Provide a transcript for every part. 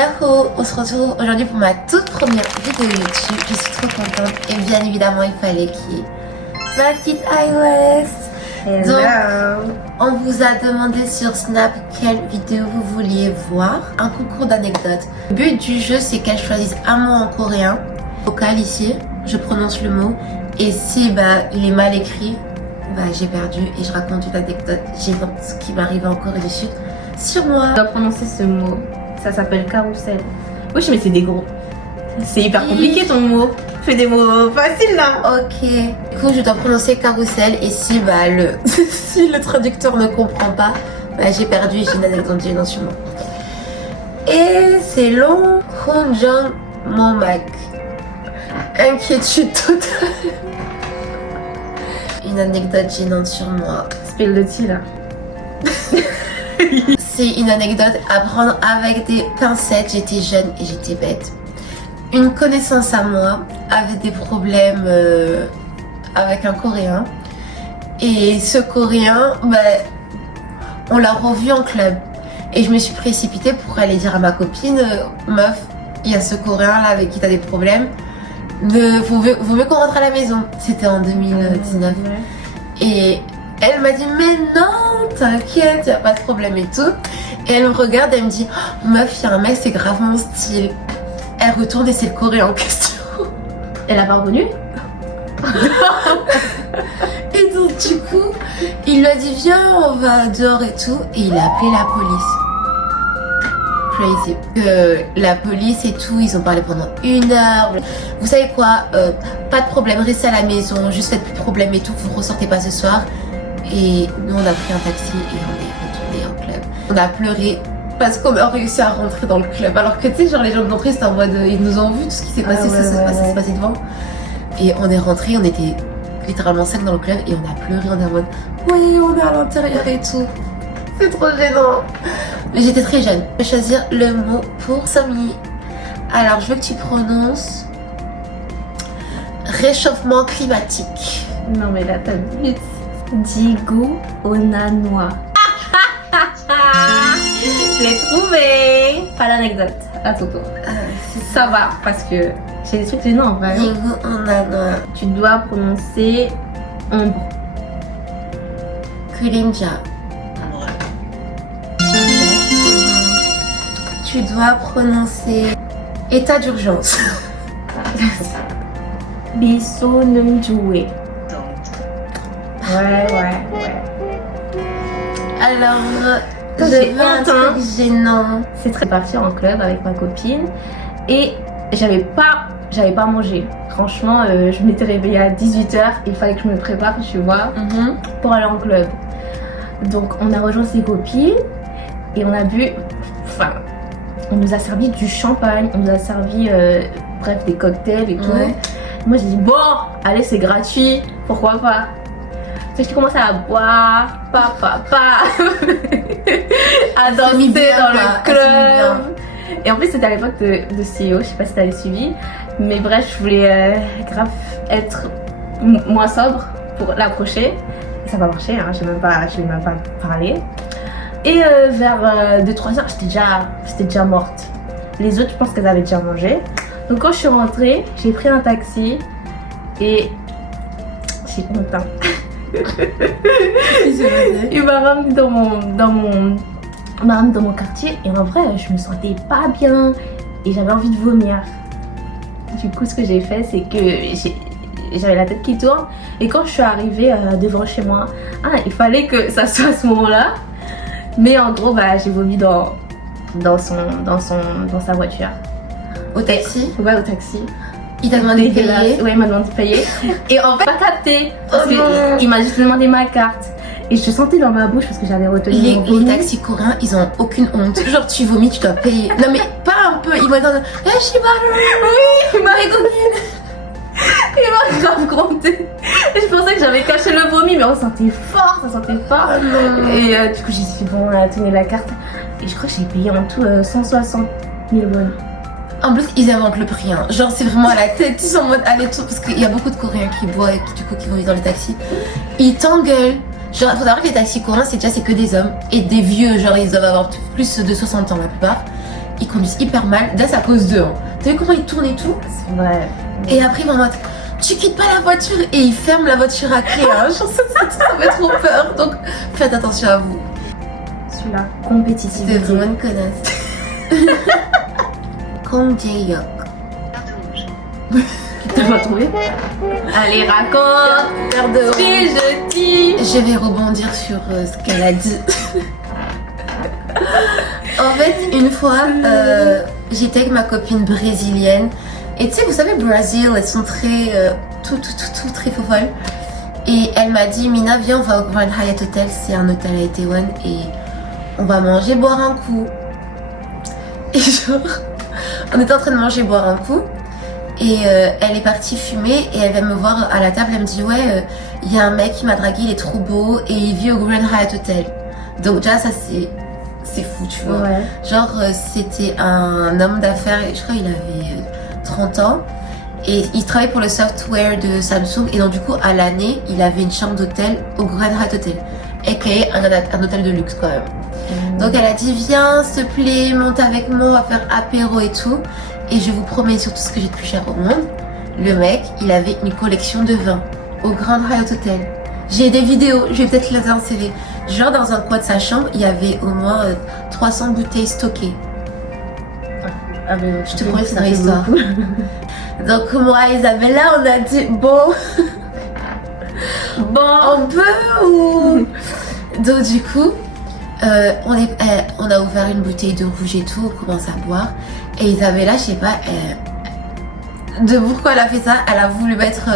Yahoo! On se retrouve aujourd'hui pour ma toute première vidéo YouTube. Je suis trop contente et bien évidemment il fallait qu'il y ait ma petite iOS. Hello. Donc, on vous a demandé sur Snap quelle vidéo vous vouliez voir. Un concours d'anecdotes. Le but du jeu c'est qu'elle choisisse un mot en coréen. Vocal ici, je prononce le mot. Et si il est mal écrit, j'ai perdu et je raconte une anecdote gênante qui m'arrive en Corée du Sud sur moi. Je dois prononcer ce mot. Ça s'appelle carrousel. Oui, mais c'est des gros. C'est hyper compliqué ton mot. Fais des mots faciles là. Ok. Du coup, je dois prononcer carrousel et si si le traducteur ne comprend pas, j'ai perdu. J'ai une anecdote gênante sur moi. Et c'est long. Honjong Momak. Inquiétude totale. Une anecdote gênante sur moi. Spill le tea là. C'est une anecdote à prendre avec des pincettes. J'étais jeune et j'étais bête. Une connaissance à moi avait des problèmes avec un Coréen. Et ce Coréen, on l'a revu en club. Et je me suis précipitée pour aller dire à ma copine, meuf, il y a ce Coréen là avec qui t'as des problèmes. Vaut mieux qu'on rentre à la maison. C'était en 2019. Ouais. Et elle m'a dit mais non, t'inquiète, y a pas de problème et tout. Et elle me regarde, elle me dit oh, meuf, y a un mec, c'est grave mon style. Elle retourne et c'est le Coréen en question. Elle a pas reconnu. Et donc du coup, il lui a dit viens, on va dehors et tout. Et il a appelé la police. Crazy. La police et tout, ils ont parlé pendant 1 heure. Vous savez quoi, pas de problème, restez à la maison, juste faites plus de problème et tout, vous ressortez pas ce soir. Et nous on a pris un taxi et on est retourné en club. On a pleuré parce qu'on a réussi à rentrer dans le club. Alors que tu sais, genre les gens de l'entrée c'était en mode ils nous ont vu, tout ce qui s'est passé, ça s'est passé devant. Et on est rentré, on était littéralement 5 dans le club et on a pleuré, on est en mode oui, on est à l'intérieur et tout. C'est trop gênant. Mais j'étais très jeune. Je vais choisir le mot pour Samy. Alors je veux que tu prononces réchauffement climatique. Non mais là t'as but. Digo Onanoa. Je l'ai trouvé. Pas l'anecdote. À ton tour. Ça va parce que j'ai des trucs gênants en vrai. Digo Onanoa. Tu dois prononcer ombre. Kulimja. Tu dois prononcer état d'urgence. Biso Numjoué. Ouais. Alors, j'ai veux un truc gênant. C'est très parti en club avec ma copine et j'avais pas mangé. Franchement, je m'étais réveillée à 18h, il fallait que je me prépare, tu vois, pour aller en club. Donc on a rejoint ses copines et on a bu, on nous a servi du champagne, on nous a servi bref des cocktails et tout. Ouais. Moi j'ai dit bon, allez c'est gratuit, pourquoi pas. Je commence à boire, à danser dans le club. Et en plus c'était à l'époque de CEO, je sais pas si t'avais suivi. Mais bref, je voulais grave être moins sobre pour l'approcher. Et ça n'a pas marché, hein, je n'ai même pas parlé. Et vers 2-3 heures, j'étais déjà morte. Les autres, je pense qu'elles avaient déjà mangé. Donc quand je suis rentrée, j'ai pris un taxi et j'ai content. Il m'a ramené dans mon quartier et en vrai je me sentais pas bien et j'avais envie de vomir. Du coup ce que j'ai fait c'est que j'avais la tête qui tourne et quand je suis arrivée devant chez moi, il fallait que ça soit à ce moment là, mais en gros j'ai vomi dans sa voiture. Au taxi? Ouais, au taxi. Il t'a demandé de payer? Ouais, il m'a demandé de payer. Et en fait, pas capté. Parce qu'il m'a juste demandé ma carte. Et je sentais dans ma bouche parce que j'avais retenu mon vomi. Les taxis coréens, ils ont aucune honte. Genre, tu vomis, tu dois payer. Non, mais pas un peu. Ils vont être dans le. Oui, il m'a rigolé. Il m'a grave grondé. Et je pensais que j'avais caché le vomi, mais on sentait fort, ça sentait fort. Et du coup, j'ai dit, bon, tenez la carte. Et je crois que j'ai payé en tout 160 000 won. En plus, ils inventent le prix, hein. Genre, c'est vraiment à la tête. Ils sont en mode aller-retour parce qu'il y a beaucoup de Coréens qui boivent et qui vont vivre dans les taxis. Ils t'engueulent. Genre, faut savoir que les taxis coréens, c'est que des hommes et des vieux. Genre, ils doivent avoir plus de 60 ans la plupart. ils conduisent hyper mal. Déjà, c'est à cause d'eux. Hein. T'as vu comment ils tournent et tout? C'est vrai. Et après, ils vont en mode tu quittes pas la voiture et ils ferment la voiture à clé. Hein. Ça me fait trop peur. Donc, faites attention à vous. Celui-là, compétitivité. C'était vraiment une connasse. Kong Jae-hyuk. T'as pas trouvé? Allez, raconte! Verre de rouge. Si je dis! Je vais rebondir sur ce qu'elle a dit. En fait, une fois, j'étais avec ma copine brésilienne. Et tu sais, vous savez, Brésil, elles sont très, tout très folles. Et elle m'a dit, Mina, viens, on va au Grand Hyatt Hotel. C'est un hôtel à Itaewon. Et on va manger, boire un coup. Et genre, on était en train de manger, boire un coup. Et elle est partie fumer et elle vient me voir à la table. Elle me dit ouais, il y a un mec qui m'a dragué, il est trop beau et il vit au Grand Hyatt Hotel. Donc déjà ça c'est fou, tu vois. Ouais. Genre c'était un homme d'affaires, je crois qu'il avait 30 ans et il travaillait pour le software de Samsung et donc du coup à l'année il avait une chambre d'hôtel au Grand Hyatt Hotel, aka un hôtel de luxe quand même. Donc elle a dit viens s'il te plaît, monte avec moi, on va faire apéro et tout. Et je vous promets surtout ce que j'ai de plus cher au monde, le mec, il avait une collection de vins au Grand Hyatt Hotel. J'ai des vidéos, je vais peut-être les insérer. Genre dans un coin de sa chambre, il y avait au moins 300 bouteilles stockées. Ah, mais Je te promets que c'est une vraie histoire. Donc moi et Isabella, on a dit bon, on peut ou... Donc du coup, on a ouvert une bouteille de rouge et tout, on commence à boire. Et Isabella, je sais pas, de pourquoi elle a fait ça, elle a voulu mettre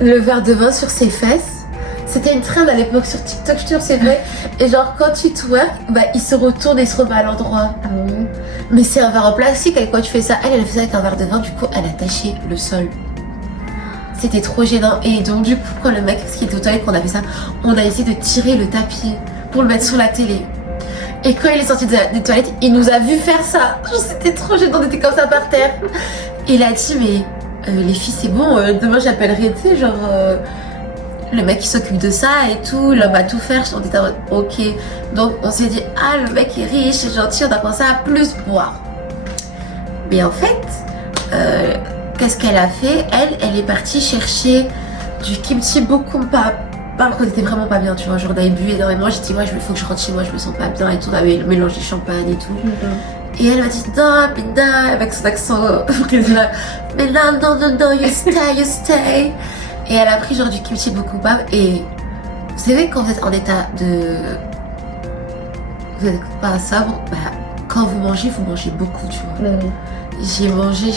le verre de vin sur ses fesses. C'était une trend à l'époque sur TikTok, je te jure, c'est vrai. Et genre, quand tu twerk, bah, il se retourne et il se remet à l'endroit. Ah ouais. Mais c'est un verre en plastique, avec quoi tu fais ça? Elle fait ça avec un verre de vin, du coup, elle a taché le sol. C'était trop gênant. Et donc, du coup, quand le mec qui était aux toilettes, qu'on a fait ça, on a essayé de tirer le tapis pour le mettre sur la télé. Et quand il est sorti des toilettes, il nous a vu faire ça. C'était trop gênant, on était comme ça par terre. Et il a dit, mais les filles, c'est bon, demain j'appellerai, tu sais, genre, le mec qui s'occupe de ça et tout, l'homme va tout faire. On était en mode, ok. Donc on s'est dit, ah, le mec est riche, c'est gentil, on a pensé à plus boire. Mais en fait, qu'est-ce qu'elle a fait? Elle est partie chercher du kimchi bokkeumbap. Par contre, c'était vraiment pas bien, tu vois. Genre, on avait bu énormément. J'ai dit, moi, il faut que je rentre chez moi, je me sens pas bien et tout. On avait mélangé champagne et tout. Et elle m'a dit, non, mais non, avec son accent brésilien. Mais non, non, non, non, you stay. Et elle a pris genre du kimchi bokkeumbap. Et vous savez, quand vous êtes en état de. Vous n'êtes pas sobre, bah, quand vous mangez beaucoup, tu vois. J'ai mangé.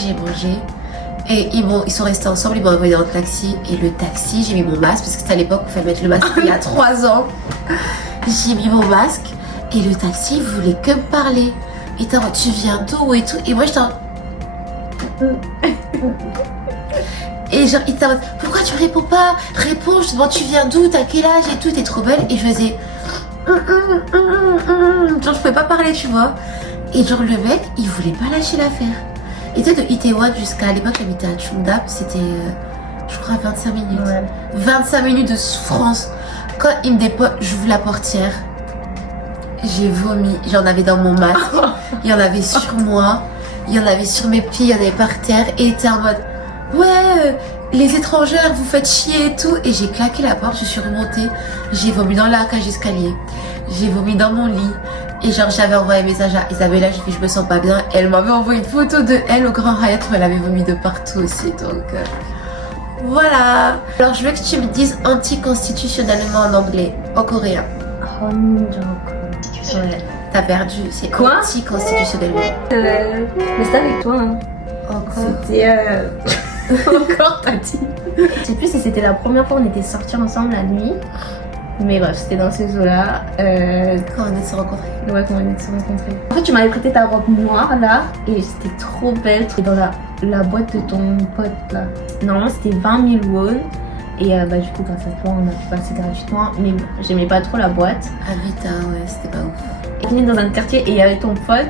Et ils sont restés ensemble, ils m'ont envoyé dans le taxi. Et le taxi, j'ai mis mon masque, parce que c'était à l'époque où il fallait mettre le masque il y a 3 ans. J'ai mis mon masque, et le taxi, il voulait que me parler. Il était en mode, tu viens d'où et tout. Et moi, j'étais en... Et genre, il était en mode, pourquoi tu réponds pas? Réponds, je te demande, tu viens d'où? T'as quel âge et tout? T'es trop belle. Et je faisais... Genre, je pouvais pas parler, tu vois. Et genre, le mec, il voulait pas lâcher l'affaire. Et tu sais, de Itaewon jusqu'à l'époque, j'habitais à Chungdam, c'était, je crois, 25 minutes. Ouais. 25 minutes de souffrance. Quand il me dépose, j'ouvre la portière. J'ai vomi. J'en avais dans mon masque. Il y en avait sur moi. Il y en avait sur mes pieds. Il y en avait par terre. Et il était en mode, ouais, les étrangères, vous faites chier et tout. Et j'ai claqué la porte, je suis remontée. J'ai vomi dans la cage d'escalier. J'ai vomi dans mon lit. Et genre, j'avais envoyé un message à Isabella, j'ai fait je me sens pas bien. Elle m'avait envoyé une photo de elle au Grand Hyatt où elle avait vomi de partout aussi. Donc voilà. Alors je veux que tu me dises anticonstitutionnellement en anglais, en coréen. Ouais. T'as perdu, c'est quoi? Anticonstitutionnellement. Mais c'était avec toi. Hein. Encore. C'était encore t'as dit. Je sais plus si c'était la première fois qu'on était sortis ensemble la nuit. Mais bref, c'était dans ces eaux-là. Quand on est se rencontrer. Ouais, quand on est se rencontrer. En fait, tu m'avais prêté ta robe noire là, et c'était trop belle. Dans la boîte de ton pote là. Normalement, c'était 20 000 won. Et bah, du coup, grâce à toi, on a pu passer gratuitement. Mais j'aimais pas trop la boîte. Ah, vite, ouais, c'était pas ouf. On venait dans un quartier et il y avait ton pote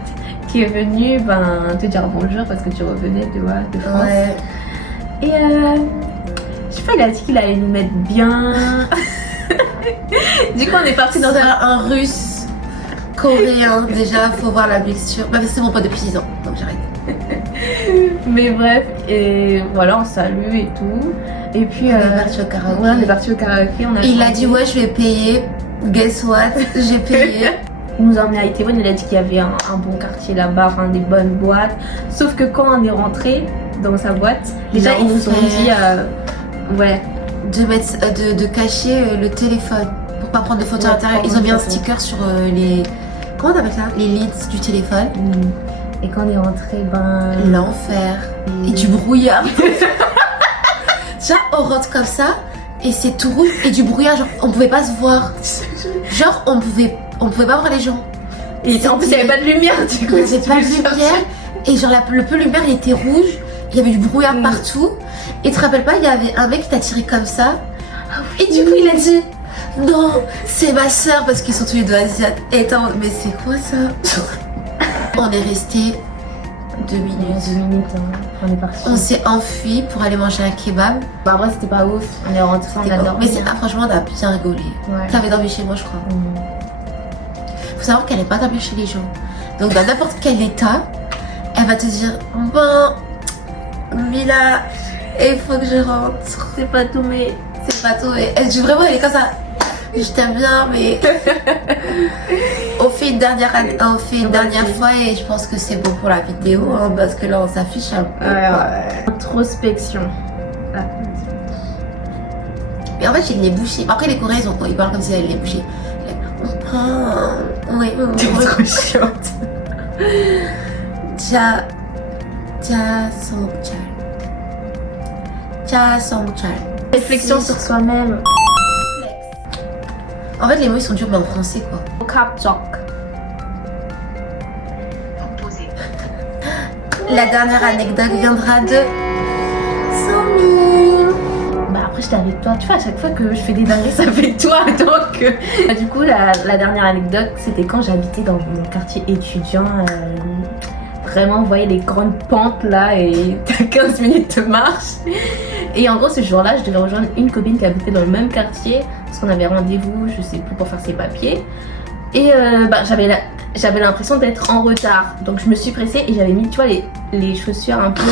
qui est venu te dire bonjour parce que tu revenais de France. Ouais. Et je sais pas, il a dit qu'il allait nous mettre bien. Du coup, on est parti dans un russe. coréen, déjà, faut voir la mixture. Bah, c'est mon pote depuis 6 ans, donc j'arrête. Mais bref, et voilà, on salue et tout. Et puis, On est parti au karaoké. ouais, on est parti au karaoké. Il a dit, ouais, je vais payer. Guess what? J'ai payé. Il nous a emmené à Itaewon, il a dit qu'il y avait un bon quartier là-bas, enfin des bonnes boîtes. Sauf que quand on est rentré dans sa boîte, déjà ils nous ont dit, ouais, de cacher le téléphone pour pas prendre des photos à l'intérieur. Ils ont mis un sticker sur les. Comment on appelle ça? Les leads du téléphone. Et quand on est rentré, ben. L'enfer. Et du brouillard. Genre, on rentre comme ça et c'est tout rouge et du brouillard, genre, on pouvait pas se voir. Genre, on pouvait pas voir les gens. Et en plus, il n'y avait pas de lumière, du coup. Il n'y avait pas de lumière. Et genre, le peu de lumière, il était rouge. Il y avait du brouillard partout. Et tu te rappelles pas, il y avait un mec qui t'a tiré comme ça. Et du coup, il a dit non, c'est ma soeur parce qu'ils sont tous les deux asiates. Et attends, mais c'est quoi ça? On est resté 2 minutes. 2 minutes, hein. On est parti. On s'est enfui pour aller manger un kebab. Bah, après, c'était pas ouf. On est rentré, on a dormi. Mais franchement, on a bien rigolé. Ouais. T'avais dormi chez moi, je crois. Faut savoir qu'elle n'est pas dormir chez les gens. Donc, dans n'importe quel état, elle va te dire bon, Mila, il faut que je rentre. C'est pas tout, mais. C'est pas tout. Et elle dit vraiment, elle est comme ça. Je t'aime bien, mais on fait une dernière fois et je pense que c'est bon pour la vidéo hein, parce que là on s'affiche un peu. Introspection. Ah. Mais en fait, j'ai le nez bouché. Après, les Coréens ils parlent comme si ils avaient le nez bouché. Oui, T'es trop chiante. Réflexion sur soi-même. En fait, les mots ils sont durs mais en français quoi. Kapjok. La dernière anecdote viendra de Somi. Bah après j'étais avec toi, tu vois à chaque fois que je fais des dingueries c'est avec toi donc du coup la dernière anecdote c'était quand j'habitais dans mon quartier étudiant vraiment vous voyez les grandes pentes là et t'as 15 minutes de marche et en gros ce jour-là je devais rejoindre une copine qui habitait dans le même quartier parce qu'on avait rendez-vous je sais plus pour faire ses papiers et bah j'avais l'impression d'être en retard donc je me suis pressée et j'avais mis tu vois les chaussures un peu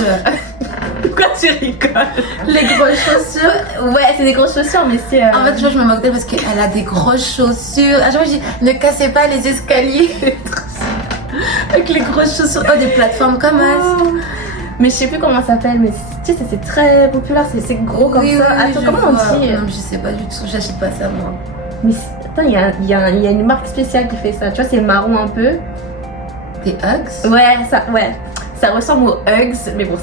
pourquoi tu rigoles? Les grosses chaussures. Ouais, c'est des grosses chaussures, mais c'est. En fait, tu vois, je me moque d'elle parce qu'elle a des grosses chaussures. À chaque fois, je dis ne cassez pas les escaliers. Avec les grosses chaussures. Oh, des plateformes comme ça. Mais je sais plus comment ça s'appelle, mais tu sais, c'est très populaire, c'est gros comme ça. Attends, comment on dit? Non, je sais pas du tout, j'achète pas ça moi. Mais attends, il y a une marque spéciale qui fait ça. Tu vois, c'est marron un peu. Des Hugs? Ouais, ça ressemble aux Hugs, mais bon,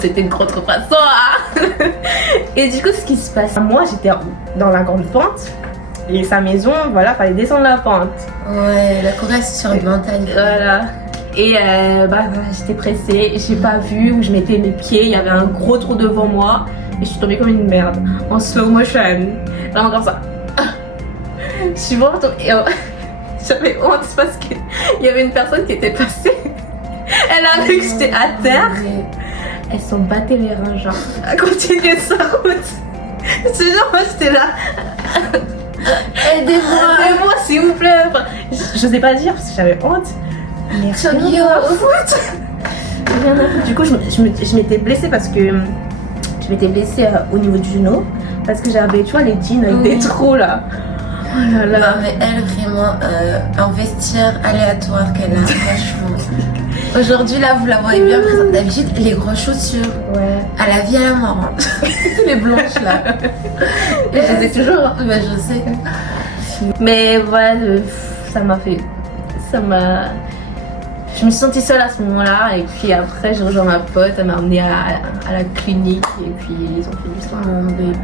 c'était une contrefaçon. Hein. Et du coup, ce qui se passe, moi j'étais dans la grande pente et sa maison, voilà, fallait descendre la pente. Ouais, la Corée c'est sur une montagne. Voilà. Et bah, j'étais pressée, j'ai pas vu où je mettais mes pieds, il y avait un gros trou devant moi et je suis tombée comme une merde en slow motion. Vraiment comme ça. Je suis vraiment tombée. J'avais honte parce qu'il y avait une personne qui était passée. Elle a vu que j'étais à terre. Elles sont battues les reins, genre, à continuer sa route. C'est genre, moi j'étais là. Aidez-moi, s'il vous plaît. Enfin, j'osais pas dire parce que j'avais honte. Mais rien à foutre. Du coup, je m'étais blessée parce que je m'étais blessée au niveau du genou. Parce que j'avais, tu vois, les jeans avec des trous là. Oh là là. Non, mais elle, vraiment, un vestiaire aléatoire qu'elle a, franchement. Aujourd'hui, là, vous la voyez bien présente. D'habitude, les grosses chaussures. Ouais. À la vie, à la mort. Hein. Les blanches, là. Et je sais toujours. Bah, je sais. Mais voilà, je me suis sentie seule à ce moment-là. Et puis après, j'ai rejoint ma pote. Elle m'a emmenée à la clinique. Et puis, ils ont fait l'histoire. Mon bébé.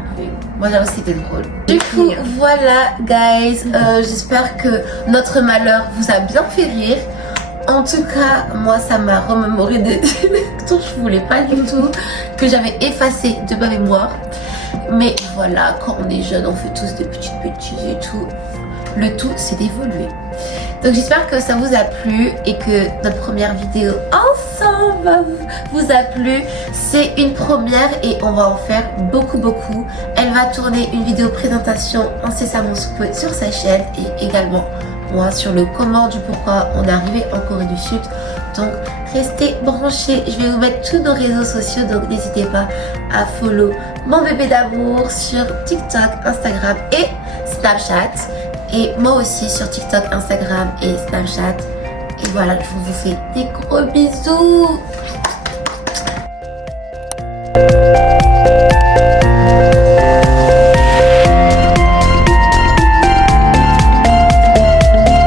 Moi, j'avoue, c'était drôle. Du coup, voilà, guys. J'espère que notre malheur vous a bien fait rire. En tout cas, moi, ça m'a remémoré des trucs que je voulais pas du tout, que j'avais effacé de ma mémoire. Mais voilà, quand on est jeune, on fait tous des petites bêtises et tout. Le tout, c'est d'évoluer. Donc j'espère que ça vous a plu et que notre première vidéo ensemble vous a plu. C'est une première et on va en faire beaucoup. Elle va tourner une vidéo présentation incessamment sous peu sur sa chaîne et également moi sur le comment du pourquoi on est arrivé en Corée du Sud. Donc restez branchés, je vais vous mettre tous nos réseaux sociaux, donc n'hésitez pas à follow mon bébé d'amour sur TikTok, Instagram et Snapchat. Et moi aussi sur TikTok, Instagram et Snapchat. Et voilà, je vous fais des gros bisous.